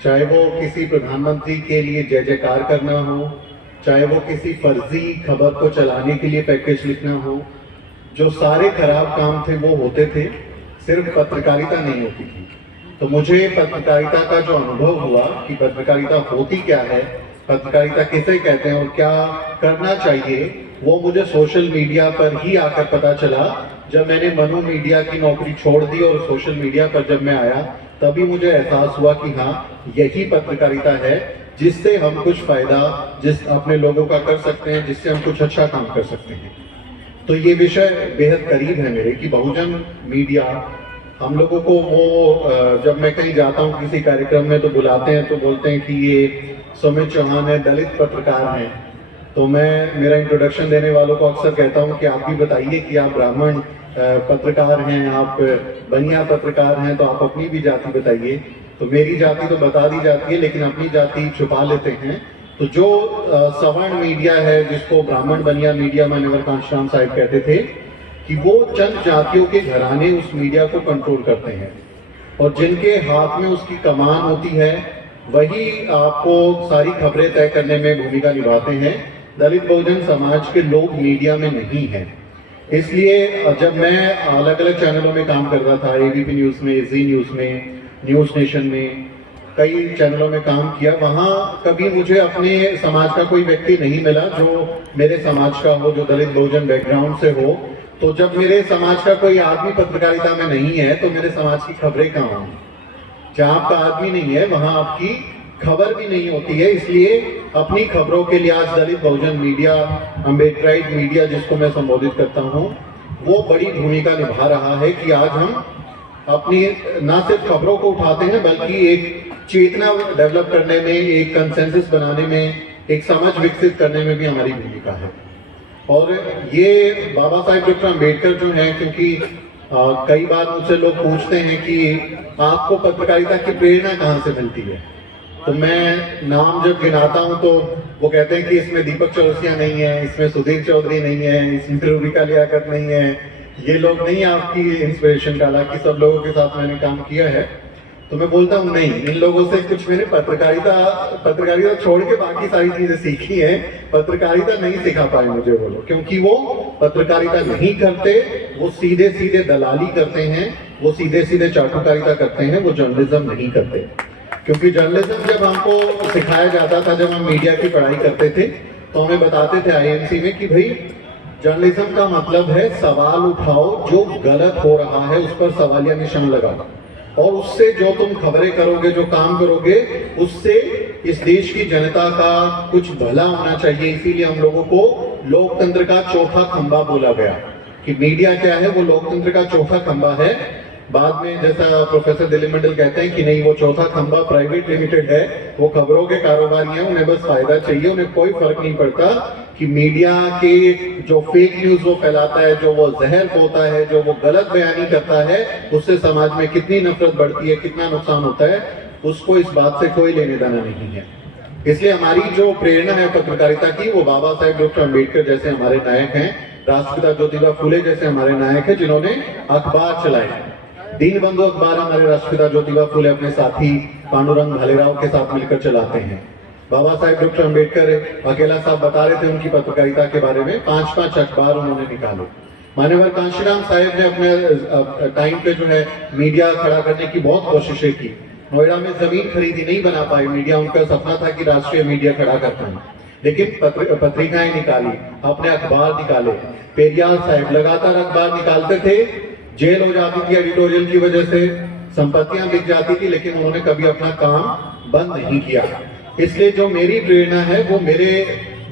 चाहे वो किसी प्रधानमंत्री के लिए जय जयकार करना हो, चाहे वो किसी फर्जी खबर को चलाने के लिए पैकेज लिखना हो, जो सारे खराब काम थे वो होते थे, सिर्फ पत्रकारिता नहीं होती थी। तो मुझे पत्रकारिता का जो अनुभव हुआ कि पत्रकारिता होती क्या है, पत्रकारिता किसे कहते हैं और क्या करना चाहिए, वो मुझे सोशल मीडिया पर ही आकर पता चला। जब मैंने मनु मीडिया की नौकरी छोड़ दी और सोशल मीडिया पर जब मैं आया, तभी मुझे एहसास हुआ कि हाँ, यही पत्रकारिता है जिससे हम कुछ फायदा अपने लोगों का कर सकते हैं, जिससे हम कुछ अच्छा काम कर सकते हैं। तो ये विषय बेहद करीब है मेरे कि बहुजन मीडिया हम लोगों को वो जब मैं कहीं जाता हूँ किसी कार्यक्रम में तो बुलाते हैं तो बोलते हैं कि ये सुमित चौहान है, दलित पत्रकार हैं। तो मैं मेरा इंट्रोडक्शन देने वालों को अक्सर कहता हूँ कि आप भी बताइए कि आप ब्राह्मण पत्रकार हैं, आप बनिया पत्रकार हैं, तो आप अपनी भी जाति बताइए। तो मेरी जाति तो बता दी जाती है लेकिन अपनी जाति छुपा लेते हैं। तो जो सवर्ण मीडिया है, जिसको ब्राह्मण बनिया मीडिया मान्यवर कांशीराम साहब कहते थे, कि वो चंद जातियों के घराने उस मीडिया को कंट्रोल करते हैं और जिनके हाथ में उसकी कमान होती है वही आपको सारी खबरें तय करने में भूमिका निभाते हैं। दलित बहुजन समाज के लोग मीडिया में नहीं हैं। इसलिए जब मैं अलग अलग चैनलों में काम करता था, एबीपी न्यूज में, जी न्यूज में, न्यूज नेशन में, कई चैनलों में काम किया, वहां कभी मुझे अपने समाज का कोई व्यक्ति नहीं मिला जो मेरे समाज का हो, जो दलित बहुजन बैकग्राउंड से हो। तो जब मेरे समाज का कोई आदमी पत्रकारिता में नहीं है तो मेरे समाज की खबरें कहाँ होंगी? जहां आपका आदमी नहीं है वहां आपकी खबर भी नहीं होती है। इसलिए अपनी खबरों के लिए आज दलित बहुजन मीडिया, अम्बेडकराइट मीडिया जिसको मैं संबोधित करता हूं, वो बड़ी भूमिका निभा रहा है कि आज हम अपनी ना सिर्फ खबरों को उठाते हैं बल्कि एक चेतना डेवलप करने में, एक कंसेंसस बनाने में, एक समझ विकसित करने में भी हमारी भूमिका है। और ये बाबा साहेब डॉक्टर अम्बेडकर जो हैं, क्योंकि कई बार मुझसे लोग पूछते हैं कि आपको पत्रकारिता की प्रेरणा कहाँ से मिलती है, तो मैं नाम जब गिनाता हूं तो वो कहते हैं कि इसमें दीपक चौरसिया नहीं है, इसमें सुधीर चौधरी नहीं है, इसमें रूबिका लियाकत नहीं है, ये लोग नहीं आपकी इंस्पिरेशन का। हालांकि सब लोगों के साथ मैंने काम किया है। तो मैं बोलता हूँ नहीं, इन लोगों से कुछ मैंने पत्रकारिता छोड़ के बाकी सारी चीजें सीखी हैं, पत्रकारिता नहीं सिखा पाए मुझे वो लोग, क्योंकि वो पत्रकारिता नहीं करते, वो सीधे सीधे दलाली करते हैं, वो सीधे सीधे चाटुकारिता करते हैं, वो जर्नलिज्म नहीं करते। क्योंकि जर्नलिज्म जब हमको सिखाया जाता था, जब हम मीडिया की पढ़ाई करते थे, तो हमें बताते थे आईएमसी में कि भाई जर्नलिज्म का मतलब है सवाल उठाओ, जो गलत हो रहा है उस पर सवालिया निशान लगाओ, और उससे जो तुम खबरें करोगे, जो काम करोगे, उससे इस देश की जनता का कुछ भला होना चाहिए। इसीलिए हम लोगों को लोकतंत्र का चौथा खंभा बोला गया कि मीडिया क्या है, वो लोकतंत्र का चौथा खंभा है। बाद में जैसा प्रोफेसर दिलीप मंडल कहते हैं कि नहीं, वो चौथा खंभा प्राइवेट लिमिटेड है, वो खबरों के कारोबारी हैं, उन्हें बस फायदा चाहिए, उन्हें कोई फर्क नहीं पड़ता कि मीडिया के जो फेक न्यूज वो फैलाता है, जो वो जहर बोता है, जो वो गलत बयानी करता है, उससे समाज में कितनी नफरत बढ़ती है, कितना नुकसान होता है, उसको इस बात से कोई लेने देना नहीं है। इसलिए हमारी जो प्रेरणा है पत्रकारिता की, वो बाबा साहेब डॉक्टर अम्बेडकर जैसे हमारे नायक हैं, राष्ट्रपिता ज्योतिबा फुले जैसे हमारे नायक हैं, जिन्होंने अखबार चलाए। दीनबंधु अखबार हमारे राष्ट्रपिता ज्योतिबा फुले अपने साथी पांडुरंग भालेराव के साथ मिलकर चलाते हैं। बाबा साहेब डॉक्टर अम्बेडकर, अकेला साहब बता रहे थे उनकी पत्रकारिता के बारे में, 5-5 अखबार उन्होंने निकाले। मान्यवर कांशीराम साहब ने अपने टाइम पे जो है मीडिया खड़ा करने की बहुत कोशिशें की। नोएडा में जमीन खरीदी, नहीं बना पाए मीडिया, उनका सपना था कि राष्ट्रीय मीडिया खड़ा करता है, लेकिन पत्रिकाएं निकाली, अपने अखबार निकाले। पेरियार साहब लगातार अखबार निकालते थे, जेल हो जाती थी एडिटोरियल की वजह से, संपत्तियां बिक जाती थी, लेकिन उन्होंने कभी अपना काम बंद नहीं किया। इसलिए जो मेरी प्रेरणा है, वो मेरे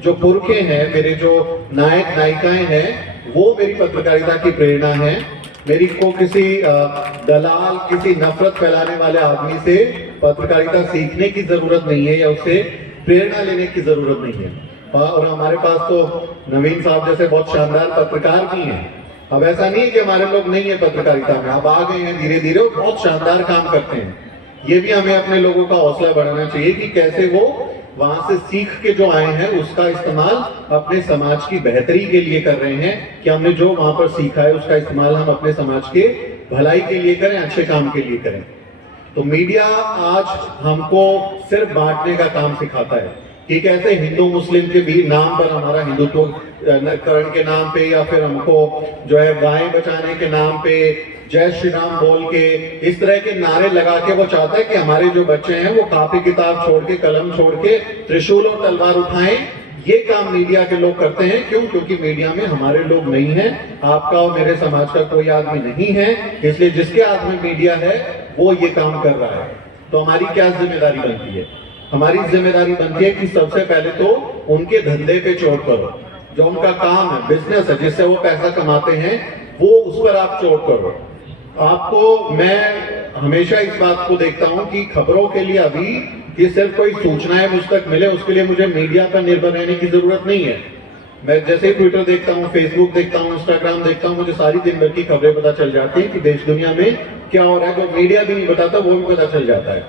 जो पुरखे हैं, मेरे जो नायक नायिकाएं हैं, वो मेरी पत्रकारिता की प्रेरणा है। मेरी को किसी दलाल, किसी नफरत फैलाने वाले आदमी से पत्रकारिता सीखने की जरूरत नहीं है या उससे प्रेरणा लेने की जरूरत नहीं है। और हमारे पास तो नवीन साहब जैसे बहुत शानदार पत्रकार भी हैं। अब ऐसा नहीं है कि हमारे लोग नहीं है पत्रकारिता में, अब आ गए हैं धीरे धीरे, बहुत शानदार काम करते हैं। ये भी हमें अपने लोगों का हौसला बढ़ाना चाहिए कि कैसे वो वहां से सीख के जो आए हैं उसका इस्तेमाल अपने समाज की बेहतरी के लिए कर रहे हैं, कि हमने जो वहां पर सीखा है उसका इस्तेमाल हम अपने समाज के भलाई के लिए करें, अच्छे काम के लिए करें। तो मीडिया आज हमको सिर्फ बांटने का काम सिखाता है कि कैसे हिंदू मुस्लिम के भी नाम पर हमारा हिंदुत्व करण के नाम पे या फिर हमको जो है गाय बचाने के नाम पे जय श्री राम बोल के इस तरह के नारे लगा के वो चाहता है कि हमारे जो बच्चे हैं वो कॉपी किताब छोड़ के कलम छोड़ के त्रिशूल और तलवार उठाएं। ये काम मीडिया के लोग करते हैं। क्यों? क्योंकि मीडिया में हमारे लोग नहीं हैं, आपका और मेरे समाज का कोई आदमी नहीं है, इसलिए जिसके हाथ में मीडिया है वो ये काम कर रहा है। तो हमारी क्या जिम्मेदारी बनती है? हमारी जिम्मेदारी बनती है कि सबसे पहले तो उनके धंधे पे चोट करो, जो उनका काम है, बिजनेस है, जिससे वो पैसा कमाते हैं, वो उस पर आप चोट करो। आपको मैं हमेशा इस बात को देखता हूं कि खबरों के लिए अभी ये सिर्फ कोई सूचनाएं मुझ तक मिले उसके लिए मुझे मीडिया पर निर्भर रहने की जरूरत नहीं है। मैं जैसे ही ट्विटर देखता हूं, फेसबुक देखता हूं, इंस्टाग्राम देखता हूं, मुझे सारी दिन भर की खबरें पता चल जाती हैं कि देश दुनिया में क्या हो रहा है। जो मीडिया भी नहीं बताता वो भी पता चल जाता है।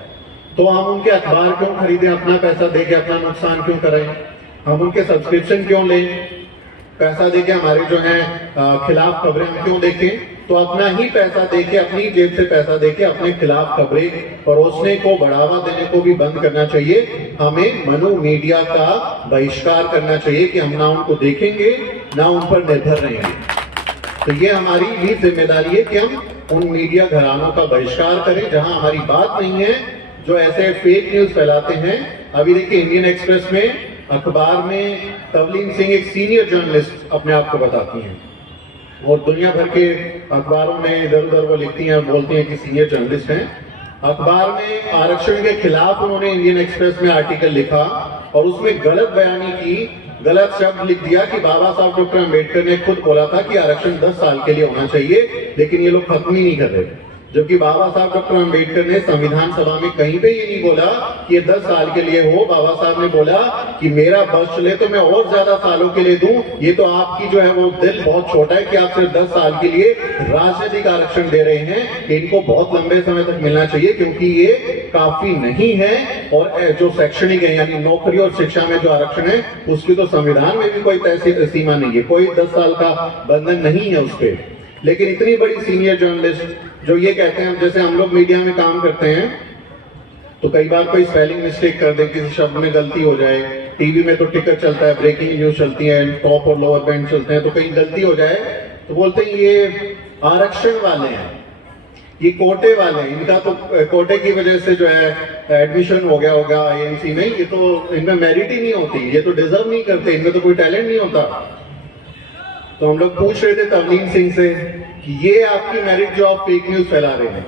तो हम उनके अखबार क्यों खरीदें, अपना पैसा देके अपना नुकसान क्यों करें? हम उनके सब्सक्रिप्शन क्यों लें, पैसा देके हमारे जो है खिलाफ खबरें हम क्यों देखें? तो अपना ही पैसा देके, अपनी जेब से पैसा देके अपने खिलाफ खबरें परोसने को, बढ़ावा देने को भी बंद करना चाहिए। हमें मनु मीडिया का बहिष्कार करना चाहिए कि हम ना उनको देखेंगे ना उन पर निर्भर रहेंगे। तो ये हमारी भी जिम्मेदारी है कि हम उन मीडिया घरानों का बहिष्कार करें जहां हमारी बात नहीं है, जो ऐसे फेक न्यूज फैलाते हैं। अभी देखिए इंडियन एक्सप्रेस में अखबार में तवलीन सिंह एक सीनियर जर्नलिस्ट अपने आप को बताती हैं और दुनिया भर के अखबारों में इधर उधर वो लिखती हैं, बोलती हैं कि सीनियर जर्नलिस्ट हैं। अखबार में आरक्षण के खिलाफ उन्होंने इंडियन एक्सप्रेस में आर्टिकल लिखा और उसमें गलत बयानी की, गलत शब्द लिख दिया कि बाबा साहब डॉक्टर अम्बेडकर ने खुद बोला था कि आरक्षण 10 साल के लिए होना चाहिए, लेकिन ये लोग खत्म ही नहीं कर रहे। जबकि बाबा साहब डॉक्टर अम्बेडकर ने संविधान सभा में कहीं पे ये नहीं बोला कि ये 10 साल के लिए हो। बाबा साहब ने बोला कि मेरा बस चले तो मैं और ज्यादा सालों के लिए दूं। ये तो आपकी जो है वो दिल बहुत छोटा है कि आप सिर्फ 10 साल के लिए राजनीतिक आरक्षण दे रहे हैं। इनको बहुत लंबे समय तक मिलना चाहिए क्योंकि ये काफी नहीं है। और जो शैक्षणिक है यानी नौकरी और शिक्षा में जो आरक्षण है उसकी तो संविधान में भी कोई तय सीमा नहीं है, कोई 10 साल का बंधन नहीं है उस पर। लेकिन इतनी बड़ी सीनियर जर्नलिस्ट जो ये कहते हैं, जैसे हम लोग मीडिया में काम करते हैं तो कई बार कोई स्पेलिंग मिस्टेक कर दे, किसी शब्द में गलती हो जाए, टीवी में तो टिकर चलता है, ब्रेकिंग न्यूज चलती है, टॉप और लोअर बैंड चलते हैं, तो कहीं गलती हो जाए तो बोलते हैं ये आरक्षण वाले हैं, ये कोटे वाले हैं, इनका तो कोटे की वजह से जो है एडमिशन हो गया होगा आईएमसी में, ये तो इनमें मेरिट ही नहीं होती, ये तो डिजर्व नहीं करते, इनमें तो कोई टैलेंट नहीं होता। तो हम लोग पूछ रहे थे तवलीन सिंह से कि ये आपकी मेरिट जो आप फेक न्यूज फैला रहे हैं।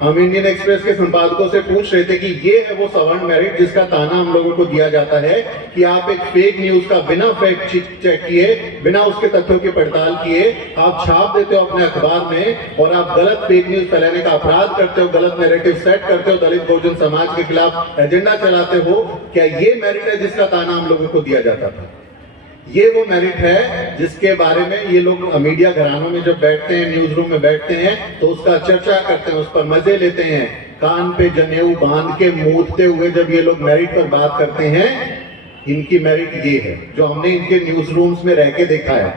हम इंडियन एक्सप्रेस के संपादकों से पूछ रहे थे कि ये है वो सवर्ण मेरिट जिसका ताना हम लोगों को दिया जाता है कि आप एक फेक न्यूज का बिना फैक्ट चेक किए, बिना उसके तथ्यों की पड़ताल किए आप छाप देते हो अपने अखबार में और आप गलत फेक न्यूज फैलाने का अपराध करते हो, गलत नैरेटिव सेट करते हो, दलित बहुजन समाज के खिलाफ एजेंडा चलाते हो। क्या ये मेरिट है जिसका ताना हम लोगों को दिया जाता था? ये वो मेरिट है जिसके बारे में ये लोग मीडिया घरानों में जब बैठते हैं, न्यूज रूम में बैठते हैं तो उसका चर्चा करते हैं, उस पर मजे लेते हैं, कान पे जनेऊ बांध के मूतते हुए जब ये लोग मेरिट पर बात करते हैं। इनकी मेरिट ये है जो हमने इनके न्यूज रूम्स में रह के देखा है।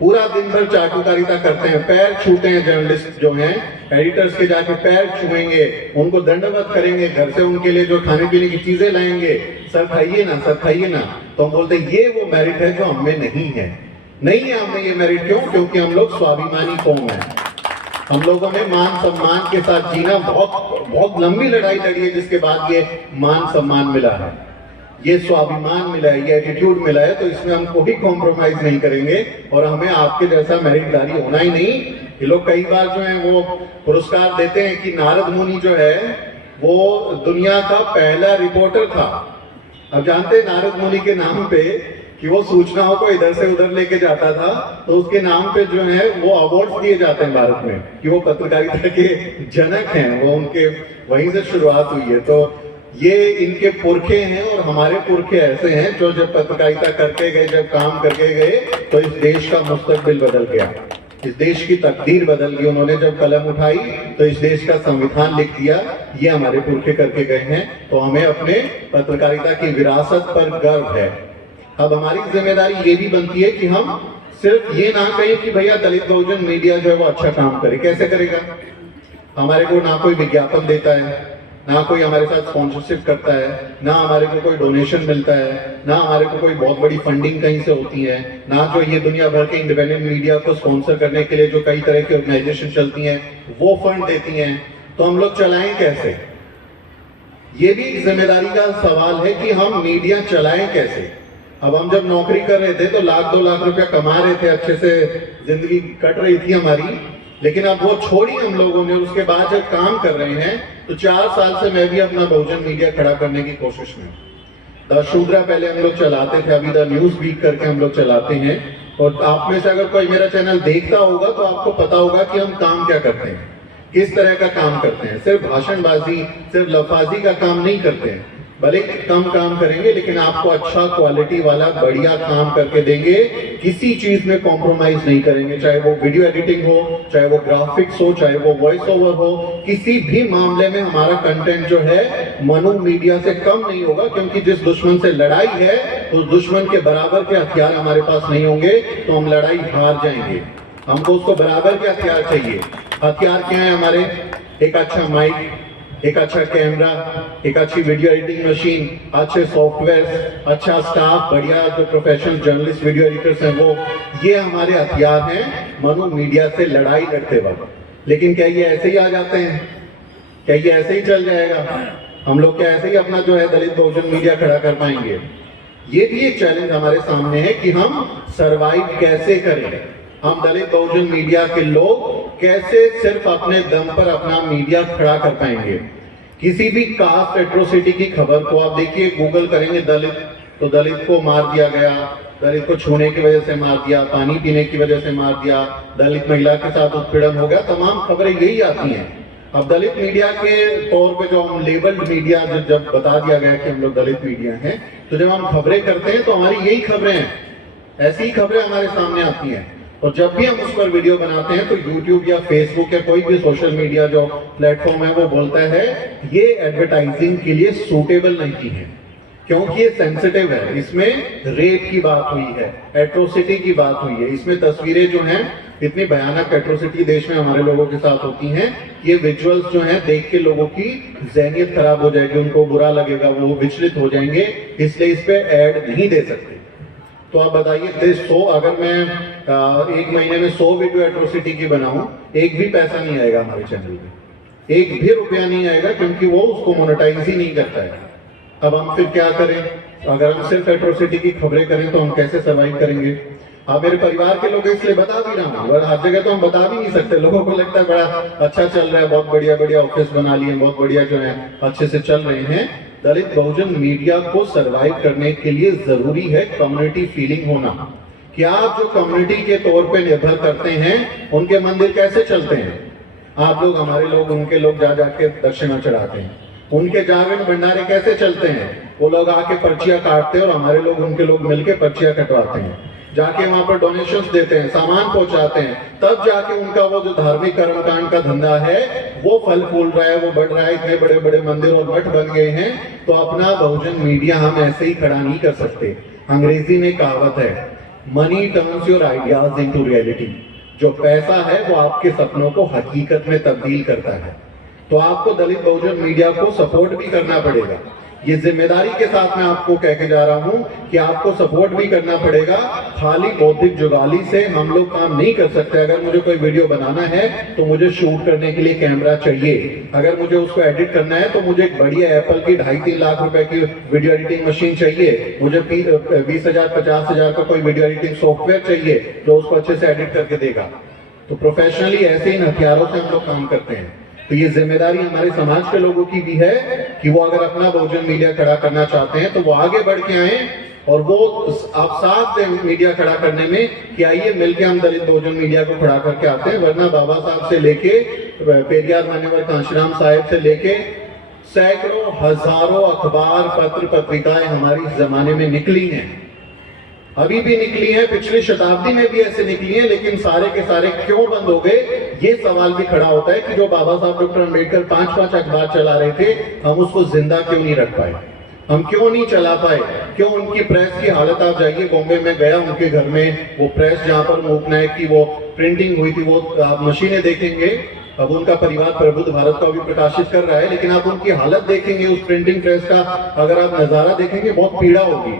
पूरा दिन भर चाटुकारिता करते हैं, पैर छूते हैं, जर्नलिस्ट जो हैं एडिटर्स के जाके पैर छुएंगे, उनको दंडवत करेंगे, घर से उनके लिए जो खाने पीने की चीजें लाएंगे, सर खाइए ना, सर खाइए ना। तो हम बोलते हैं ये वो मेरिट है जो हमें नहीं है। नहीं है हमें ये मेरिट। क्यों? क्योंकि हम लोग स्वाभिमानी कौम है। हम लोगों ने मान सम्मान के साथ जीना, बहुत लंबी लड़ाई लड़ी है जिसके बाद ये मान सम्मान मिला है, ये स्वाभिमान मिला है, ये एटीट्यूड मिला है। तो इसमें हम कोई कॉम्प्रोमाइज नहीं करेंगे और हमें आपके जैसा मेरिटदारी होना ही नहीं। ये लोग कई बार जो है वो पुरस्कार देते हैं कि नारद मुनि जो है वो दुनिया का पहला रिपोर्टर था। अब जानते हैं नारद मुनि के नाम पे कि वो सूचनाओं को इधर से उधर लेके जाता था, तो उसके नाम पे जो है वो अवार्ड्स दिए जाते हैं भारत में कि वो पत्रकारिता के जनक हैं, वो उनके वहीं से शुरुआत हुई है। तो ये इनके पुरखे हैं और हमारे पुरखे ऐसे हैं जो जब पत्रकारिता करके गए, जब काम करके गए तो इस देश का मुस्तकबिल बदल गया, इस देश की तकदीर बदल गई। उन्होंने जब कलम उठाई तो इस देश का संविधान लिख दिया। ये हमारे पुरखे करके गए हैं। तो हमें अपने पत्रकारिता की विरासत पर गर्व है। अब हमारी जिम्मेदारी ये भी बनती है कि हम सिर्फ ये ना कहें कि भैया दलित बहुजन मीडिया जो है वो अच्छा काम करे। कैसे करेगा? हमारे को ना कोई विज्ञापन देता है, ना कोई हमारे साथ स्पॉन्सरशिप करता है, ना हमारे को कोई डोनेशन मिलता है, ना हमारे को कोई बहुत बड़ी फंडिंग कहीं से होती है, ना जो ये दुनिया भर के इंडिपेंडेंट मीडिया को स्पॉन्सर करने के लिए जो कई तरह की ऑर्गेनाइजेशन चलती हैं वो फंड देती हैं। तो हम लोग चलाएं कैसे? ये भी एक जिम्मेदारी का सवाल है कि हम मीडिया चलाएं कैसे। अब हम जब नौकरी कर रहे थे तो 1-2 लाख रुपया कमा रहे थे, अच्छे से जिंदगी कट रही थी हमारी, लेकिन अब वो छोड़ी हम लोगों ने। उसके बाद जब काम कर रहे हैं तो 4 साल से मैं भी अपना बहुजन मीडिया खड़ा करने की कोशिश में। द शूद्रा पहले हम लोग चलाते थे, अभी द न्यूज वीक करके हम लोग चलाते हैं। और आप में से अगर कोई मेरा चैनल देखता होगा तो आपको पता होगा कि हम काम क्या करते हैं, किस तरह का काम करते हैं। सिर्फ भाषणबाजी, सिर्फ लफाजी का काम नहीं करते हैं। भले कम काम करेंगे लेकिन आपको अच्छा क्वालिटी वाला बढ़िया काम करके देंगे, किसी चीज में कॉम्प्रोमाइज नहीं करेंगे। चाहे वो वीडियो एडिटिंग हो, चाहे वो ग्राफिक्स हो, चाहे वो वॉइस ओवर हो, किसी भी मामले में हमारा कंटेंट जो है मनु मीडिया से कम नहीं होगा। क्योंकि जिस दुश्मन से लड़ाई है उस दुश्मन के बराबर के हथियार हमारे पास नहीं होंगे तो हम लड़ाई हार जाएंगे। हमको उसको बराबर के हथियार चाहिए। हथियार क्या है हमारे? एक अच्छा माइक, एक अच्छा कैमरा, एक अच्छी वीडियो एडिटिंग मशीन, अच्छे सॉफ्टवेयर, अच्छा स्टाफ, बढ़िया जो प्रोफेशनल जर्नलिस्ट वीडियो एडिटर्स हैं वो, ये हमारे हथियार हैं मनु मीडिया से लड़ाई लड़ते वक्त। लेकिन क्या ये ऐसे ही आ जाते हैं? क्या ये ऐसे ही चल जाएगा? हम लोग क्या ऐसे ही अपना जो है दलित बहुजन मीडिया खड़ा कर पाएंगे? ये भी एक चैलेंज हमारे सामने है कि हम सरवाइव कैसे करें। हम दलित बहुजन मीडिया के लोग कैसे सिर्फ अपने दम पर अपना मीडिया खड़ा कर पाएंगे। किसी भी कास्ट एट्रोसिटी की खबर को आप देखिए, गूगल करेंगे दलित, तो दलित को मार दिया गया, दलित को छूने की वजह से मार दिया, पानी पीने की वजह से मार दिया, दलित महिला के साथ उत्पीड़न हो गया, तमाम खबरें यही आती हैं। अब दलित मीडिया के तौर पे जो हम लेबल्ड मीडिया, जब बता दिया गया कि हम लोग दलित मीडिया हैं, तो जब हम खबरें करते हैं तो हमारी यही खबरें हैं, ऐसी ही खबरें हमारे सामने आती हैं। और जब भी हम उस पर वीडियो बनाते हैं तो YouTube या Facebook या कोई भी सोशल मीडिया जो प्लेटफॉर्म है वो बोलता है ये एडवर्टाइजिंग के लिए सूटेबल नहीं है, क्योंकि ये सेंसिटिव है, इसमें रेप की बात हुई है, एट्रोसिटी की बात हुई है, इसमें तस्वीरें जो हैं, इतनी भयानक एट्रोसिटी देश में हमारे लोगों के साथ होती हैं, ये विजुअल्स जो हैं देख के लोगों की ज़हनियत खराब हो जाएगी, उनको बुरा लगेगा, वो विचलित हो जाएंगे, इसलिए इस पे ऐड नहीं दे सकते। तो आप बताइए, 100 अगर मैं एक महीने में 100 वीडियो एट्रोसिटी की बनाऊं, एक भी पैसा नहीं आएगा हमारे चैनल में, एक भी रुपया नहीं आएगा, क्योंकि वो उसको मोनेटाइज ही नहीं करता है। अब हम फिर क्या करें? अगर हम सिर्फ एट्रोसिटी की खबरें करें तो हम कैसे सर्वाइव करेंगे? आप मेरे परिवार के लोग इसलिए बता भी रहा हूँ, और हर जगह तो हम बता भी नहीं सकते। लोगों को लगता है बड़ा अच्छा चल रहा है, बहुत बढ़िया बढ़िया ऑफिस बना लिए, बहुत बढ़िया जो है अच्छे से चल रहे हैं। दलित बहुजन मीडिया को सरवाइव करने के लिए जरूरी है कम्युनिटी फीलिंग होना, कि आप जो कम्युनिटी के तौर पे निर्भर करते हैं उनके मंदिर कैसे चलते हैं। आप लोग, हमारे लोग, उनके लोग जा जाके दक्षिणा चढ़ाते हैं, उनके जागरण भंडारे कैसे चलते हैं, वो लोग आके पर्चियां काटते हैं और हमारे लोग, उनके लोग मिलके पर्चियां कटवाते हैं, जाके वहां पर डोनेशंस देते हैं, सामान पहुंचाते हैं, तब जाके उनका वो जो धार्मिक कर्मकांड का धंधा है वो फल फूल रहा है, वो बढ़ रहा है, इतने बड़े बड़े मंदिर और मठ बन गए हैं। तो अपना बहुजन मीडिया हम ऐसे ही खड़ा नहीं कर सकते। अंग्रेजी में कहावत है, money turns your ideas into reality. जो पैसा है वो आपके सपनों को हकीकत में तब्दील करता है। तो आपको दलित बहुजन मीडिया को सपोर्ट भी करना पड़ेगा। ये जिम्मेदारी के साथ मैं आपको कह के जा रहा हूं कि आपको सपोर्ट भी करना पड़ेगा। खाली बौद्धिक जुगाली से हम लोग काम नहीं कर सकते। अगर मुझे कोई वीडियो बनाना है तो मुझे शूट करने के लिए कैमरा चाहिए, अगर मुझे उसको एडिट करना है तो मुझे एक बढ़िया एप्पल की 2.5-3 लाख रुपए की वीडियो एडिटिंग मशीन चाहिए, मुझे 20,000-50,000 का कोई वीडियो एडिटिंग सॉफ्टवेयर चाहिए जो उसको अच्छे से एडिट करके देगा। तो प्रोफेशनली ऐसे इन हथियारों से हम लोग काम करते हैं। तो ये जिम्मेदारी हमारे समाज के लोगों की भी है कि वो अगर अपना बहुजन मीडिया खड़ा करना चाहते हैं तो वो आगे बढ़ के आए और वो आप साथ दें मीडिया खड़ा करने में कि आइए मिलके हम दलित बहुजन मीडिया को खड़ा करके आते हैं। वरना बाबा साहब से लेके पेरियार मान्यवर कांशीराम साहब से लेके सैकड़ों हजारों अखबार पत्र पत्रिकाएं हमारी इस जमाने में निकली हैं, अभी भी निकली है, पिछली शताब्दी में भी ऐसे निकली है, लेकिन सारे के सारे क्यों बंद हो गए? ये सवाल भी खड़ा होता है कि जो बाबा साहब डॉक्टर अम्बेडकर 5-5 अखबार चला रहे थे, हम उसको जिंदा क्यों नहीं रख पाए, हम क्यों नहीं चला पाए? क्यों उनकी प्रेस की हालत, आप जाइए बॉम्बे में, गया उनके घर में, वो प्रेस जहां पर मूक नायक की वो प्रिंटिंग हुई थी, वो आप मशीनें देखेंगे अब उनका परिवार प्रबुद्ध भारत को भी प्रकाशित कर रहा है, लेकिन आप उनकी हालत देखेंगे, उस प्रिंटिंग प्रेस का अगर आप नजारा देखेंगे, बहुत पीड़ा होगी।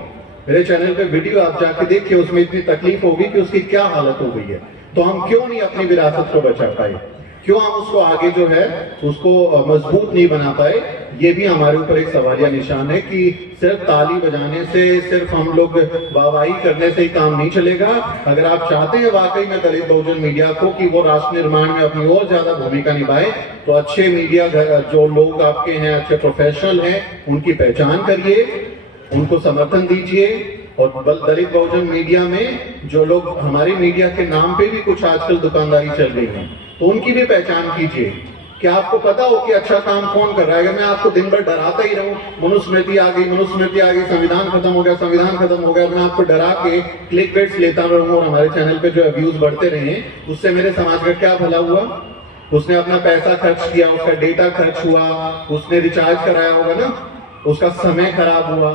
मेरे चैनल पे वीडियो आप जाके देखिए, उसमें इतनी तकलीफ होगी कि उसकी क्या हालत हो गई है। तो हम क्यों नहीं अपनी विरासत को बचा पाए, क्यों हम उसको आगे जो है उसको मजबूत नहीं बना पाए, ये भी हमारे ऊपर एक सवालिया निशान है कि सिर्फ ताली बजाने से, सिर्फ हम लोग वाहवाही करने से ही काम नहीं चलेगा। अगर आप चाहते हैं वाकई में दलित बहुजन मीडिया को कि वो राष्ट्र निर्माण में अपनी और ज्यादा भूमिका निभाए, तो अच्छे मीडिया जो लोग आपके हैं, अच्छे प्रोफेशनल हैं, उनकी पहचान करिए, उनको समर्थन दीजिए। और दलित बहुजन मीडिया में जो लोग हमारी मीडिया के नाम पे भी कुछ आजकल दुकानदारी चल रही है, तो उनकी भी पहचान कीजिए कि आपको पता हो कि अच्छा काम कौन कर रहा है। अगर मैं आपको दिन भर डराता ही रहूं, मनुस्मृति आ गई, मनुस्मृति आ गई, संविधान खत्म हो गया, संविधान खत्म हो गया, मैं आपको डरा के क्लिक बेट्स लेता रहूंगा और हमारे चैनल पे जो व्यूज बढ़ते रहे, उससे मेरे समाज का क्या भला हुआ? उसने अपना पैसा खर्च किया, उसका डेटा खर्च हुआ, उसने रिचार्ज कराया होगा ना, उसका समय खराब हुआ,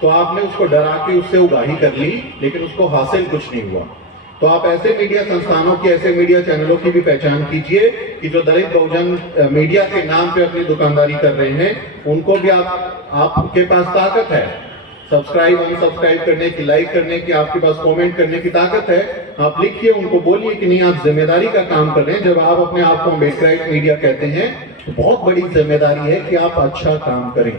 तो आपने उसको डरा के उससे उगाही कर ली, लेकिन उसको हासिल कुछ नहीं हुआ। तो आप ऐसे मीडिया संस्थानों की, ऐसे मीडिया चैनलों की भी पहचान कीजिए कि जो दलित बहुजन मीडिया के नाम पे अपनी दुकानदारी कर रहे हैं, उनको भी आपके पास ताकत है सब्सक्राइब अनसब्सक्राइब करने की, लाइक करने की, आपके पास कमेंट करने की ताकत है। आप लिखिए, उनको बोलिए कि नहीं, आप जिम्मेदारी का काम कर रहे हैं। जब आप अपने आप को अम्बेडकराइट मीडिया कहते हैं, तो बहुत बड़ी जिम्मेदारी है कि आप अच्छा काम करें।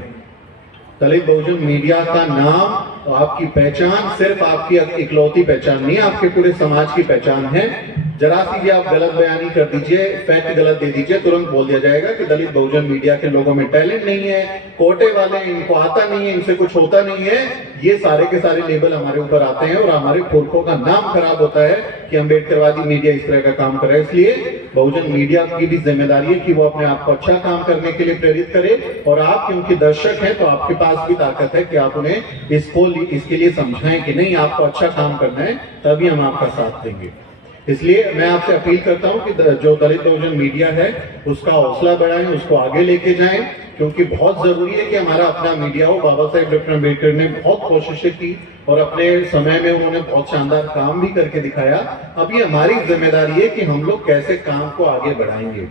दलित बहुजन मीडिया का नाम और आपकी पहचान सिर्फ आपकी इकलौती पहचान नहीं, आपके पूरे समाज की पहचान है। जरा सी भी आप गलत बयानी कर दीजिए, फैक्ट गलत दे दीजिए, तुरंत बोल दिया जाएगा कि दलित बहुजन मीडिया के लोगों में टैलेंट नहीं है, कोटे वाले, इनको आता नहीं है, इनसे कुछ होता नहीं है। ये सारे के सारे लेबल हमारे ऊपर आते हैं और हमारे पुरखों का नाम खराब होता है कि अम्बेडकरवादी मीडिया इस तरह का काम कर रहा है। इसलिए बहुजन मीडिया की भी जिम्मेदारी है कि वो अपने आप को अच्छा काम करने के लिए प्रेरित करे, और आप क्योंकि दर्शक हैं तो आपके पास भी ताकत है कि आप उन्हें इसके लिए समझाएं कि नहीं, आपको अच्छा काम करना है, तभी हम आपका साथ देंगे। इसलिए मैं आपसे अपील करता हूं कि जो दलित बहुजन मीडिया है उसका हौसला बढ़ाएं, उसको आगे लेके जाएं, क्योंकि बहुत जरूरी है कि हमारा अपना मीडिया हो। बाबा साहेब डॉक्टर अम्बेडकर ने बहुत कोशिशें की और अपने समय में उन्होंने बहुत शानदार काम भी करके दिखाया। अब ये हमारी जिम्मेदारी है कि हम लोग कैसे काम को आगे बढ़ाएंगे,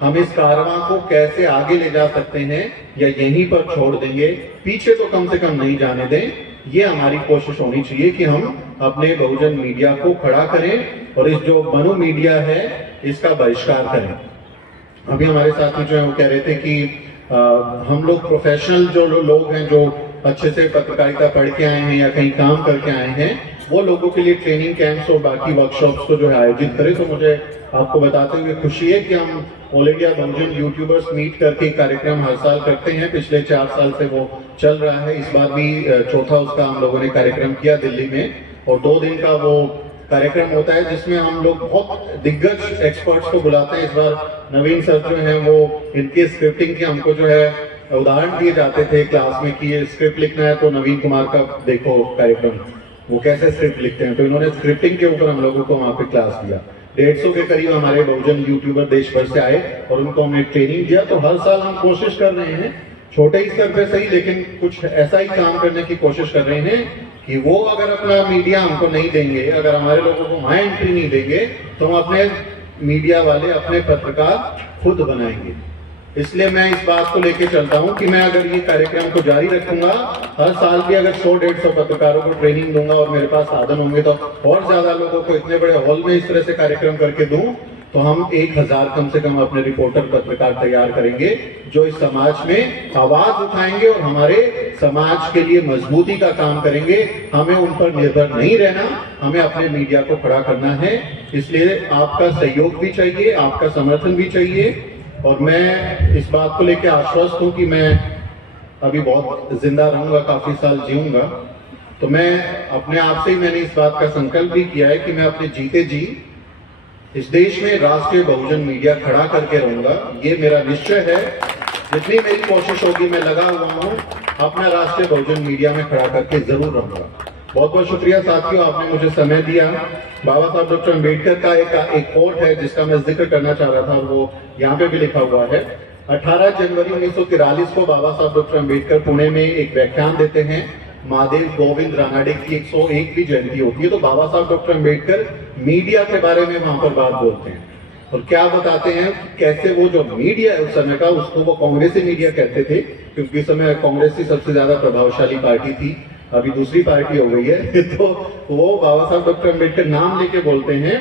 हम इस कारवां को कैसे आगे ले जा सकते हैं, या यहीं पर छोड़ देंगे, पीछे तो कम से कम नहीं जाने दें। ये हमारी कोशिश होनी चाहिए कि हम अपने बहुजन मीडिया को खड़ा करें और इस जो मनु मीडिया है इसका बहिष्कार करें। अभी हमारे साथ में जो है वो कह रहे थे कि हम लोग प्रोफेशनल जो लोग हैं, जो अच्छे से पत्रकारिता पढ़ के आए हैं या कहीं काम करके आए हैं, वो लोगों के लिए ट्रेनिंग कैंप्स और बाकी वर्कशॉप्स को जो है आयोजित करें। तो मुझे आपको बताते हुए खुशी है कि हम ऑल इंडिया बहुजन यूट्यूबर्स मीट करके कार्यक्रम हर साल करते हैं। पिछले 4 साल से वो चल रहा है। इस बार भी चौथा उसका हम लोगों ने कार्यक्रम किया दिल्ली में, और 2 दिन का वो कार्यक्रम होता है जिसमें हम लोग बहुत दिग्गज एक्सपर्ट्स को बुलाते हैं। इस बार नवीन सर जो हैं वो इनकी स्क्रिप्टिंग के हमको जो है उदाहरण दिए जाते थे क्लास में कि ये स्क्रिप्ट लिखना है तो नवीन कुमार का देखो कार्यक्रम, वो कैसे स्क्रिप्ट लिखते हैं। तो इन्होंने स्क्रिप्टिंग के ऊपर हम लोगों को वहाँ पे क्लास दिया। 150 के करीब हमारे बहुजन यूट्यूबर देश भर से आए और उनको हमने ट्रेनिंग दिया। तो हर साल हम कोशिश कर रहे हैं, छोटे ही स्तर पे सही, लेकिन कुछ ऐसा ही काम करने की कोशिश कर रहे हैं कि वो अगर अपना मीडिया हमको नहीं देंगे, अगर हमारे लोगों को वहां एंट्री नहीं देंगे, तो हम अपने मीडिया वाले, अपने पत्रकार खुद बनाएंगे। इसलिए मैं इस बात को लेके चलता हूं कि मैं अगर ये कार्यक्रम को जारी रखूंगा, हर साल भी अगर 100-150 पत्रकारों को ट्रेनिंग दूंगा और मेरे पास साधन होंगे तो और ज्यादा लोगों को इतने बड़े हॉल में इस तरह से कार्यक्रम करके दूं, तो हम 1000 कम से कम अपने रिपोर्टर पत्रकार तैयार करेंगे जो इस समाज में आवाज उठाएंगे और हमारे समाज के लिए मजबूती का काम करेंगे। हमें उन पर निर्भर नहीं रहना, हमें अपने मीडिया को खड़ा करना है। इसलिए आपका सहयोग भी चाहिए, आपका समर्थन भी चाहिए। और मैं इस बात को लेकर आश्वस्त हूं कि मैं अभी बहुत जिंदा रहूंगा, काफी साल जीऊंगा। तो मैं अपने आप से ही मैंने इस बात का संकल्प भी किया है कि मैं अपने जीते जी इस देश में राष्ट्रीय बहुजन मीडिया खड़ा करके रहूंगा। ये मेरा निश्चय है। जितनी मेरी कोशिश होगी, मैं लगा हुआ हूं, अपना राष्ट्रीय बहुजन मीडिया में खड़ा करके जरूर रहूंगा। बहुत बहुत शुक्रिया साथियों, आपने मुझे समय दिया। बाबा साहब डॉक्टर अम्बेडकर का एक कोट है जिसका मैं जिक्र करना चाह रहा था, वो यहाँ पे भी लिखा हुआ है। 18 जनवरी 1943 को बाबा साहब डॉक्टर अम्बेडकर पुणे में एक व्याख्यान देते हैं। महादेव गोविंद रानाडे की 101वीं जयंती होती है। तो बाबा साहब डॉक्टर अम्बेडकर मीडिया के बारे में वहां पर बात बोलते हैं और क्या बताते हैं कैसे वो जो मीडिया है उस समय का, उसको वो कांग्रेसी मीडिया कहते थे, क्योंकि उस समय कांग्रेस ही सबसे ज्यादा प्रभावशाली पार्टी थी, अभी दूसरी पार्टी हो गई है। तो वो बाबा साहब डॉक्टर अम्बेडकर नाम लेके बोलते हैं,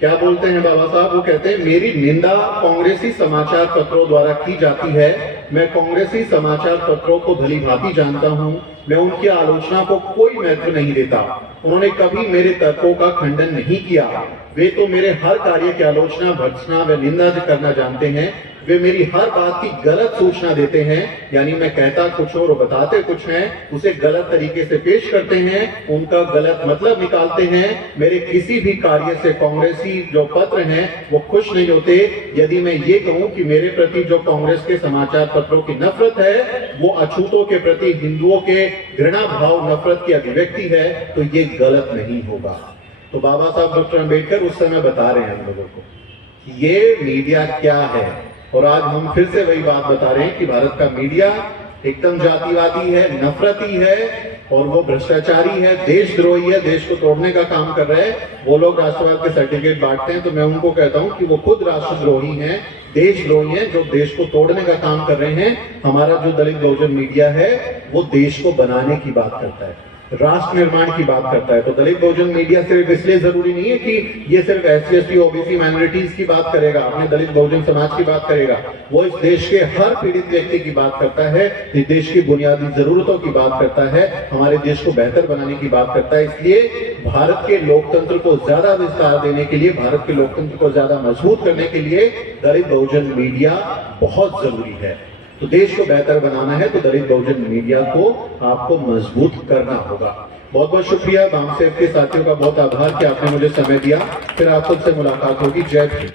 क्या बोलते हैं बाबा साहब, वो कहते हैं मेरी निंदा कांग्रेसी समाचार पत्रों द्वारा की जाती है। मैं कांग्रेसी समाचार पत्रों को भली भांति जानता हूं, मैं उनकी आलोचना को कोई महत्व नहीं देता। उन्होंने कभी मेरे तर्कों का खंडन नहीं किया। वे तो मेरे हर कार्य की आलोचना, भर्त्सना व निंदा करना जानते हैं। वे मेरी हर बात की गलत सूचना देते हैं, यानी मैं कहता कुछ और बताते कुछ हैं, उसे गलत तरीके से पेश करते हैं, उनका गलत मतलब निकालते हैं। मेरे किसी भी कार्य से कांग्रेसी जो पत्र हैं वो खुश नहीं होते। यदि मैं ये कहूं कि मेरे प्रति जो कांग्रेस के समाचार पत्रों की नफरत है वो अछूतों के प्रति हिंदुओं के घृणा भाव नफरत की अभिव्यक्ति है, तो ये गलत नहीं होगा। तो बाबा साहब डॉक्टर अम्बेडकर उस समय बता रहे हैं हम लोगों को कि ये मीडिया क्या है, और आज हम फिर से वही बात बता रहे हैं कि भारत का मीडिया एकदम जातिवादी है, नफरती है, और वो भ्रष्टाचारी है, देशद्रोही है, देश को तोड़ने का काम कर रहे हैं। वो लोग राष्ट्रवाद के सर्टिफिकेट बांटते हैं, तो मैं उनको कहता हूं कि वो खुद राष्ट्रद्रोही हैं, देशद्रोही हैं, जो देश को तोड़ने का काम कर रहे हैं। हमारा जो दलित बहुजन मीडिया है वो देश को बनाने की बात करता है, राष्ट्र निर्माण की बात करता है। तो दलित बहुजन मीडिया सिर्फ इसलिए जरूरी नहीं है कि ये सिर्फ SC ST OBC माइनॉरिटीज की बात करेगा, अपने दलित बहुजन समाज की बात करेगा, वो इस देश के हर पीड़ित व्यक्ति की बात करता है, इस देश की बुनियादी जरूरतों की बात करता है, हमारे देश को बेहतर बनाने की बात करता है। इसलिए भारत के लोकतंत्र को ज्यादा विस्तार देने के लिए, भारत के लोकतंत्र को ज्यादा मजबूत करने के लिए दलित बहुजन मीडिया बहुत जरूरी है। तो देश को बेहतर बनाना है तो दलित बहुजन मीडिया को आपको मजबूत करना होगा। बहुत बहुत शुक्रिया, बामसेफ के साथियों का बहुत आभार कि आपने मुझे समय दिया। फिर आप सबसे मुलाकात होगी। जय हिंद।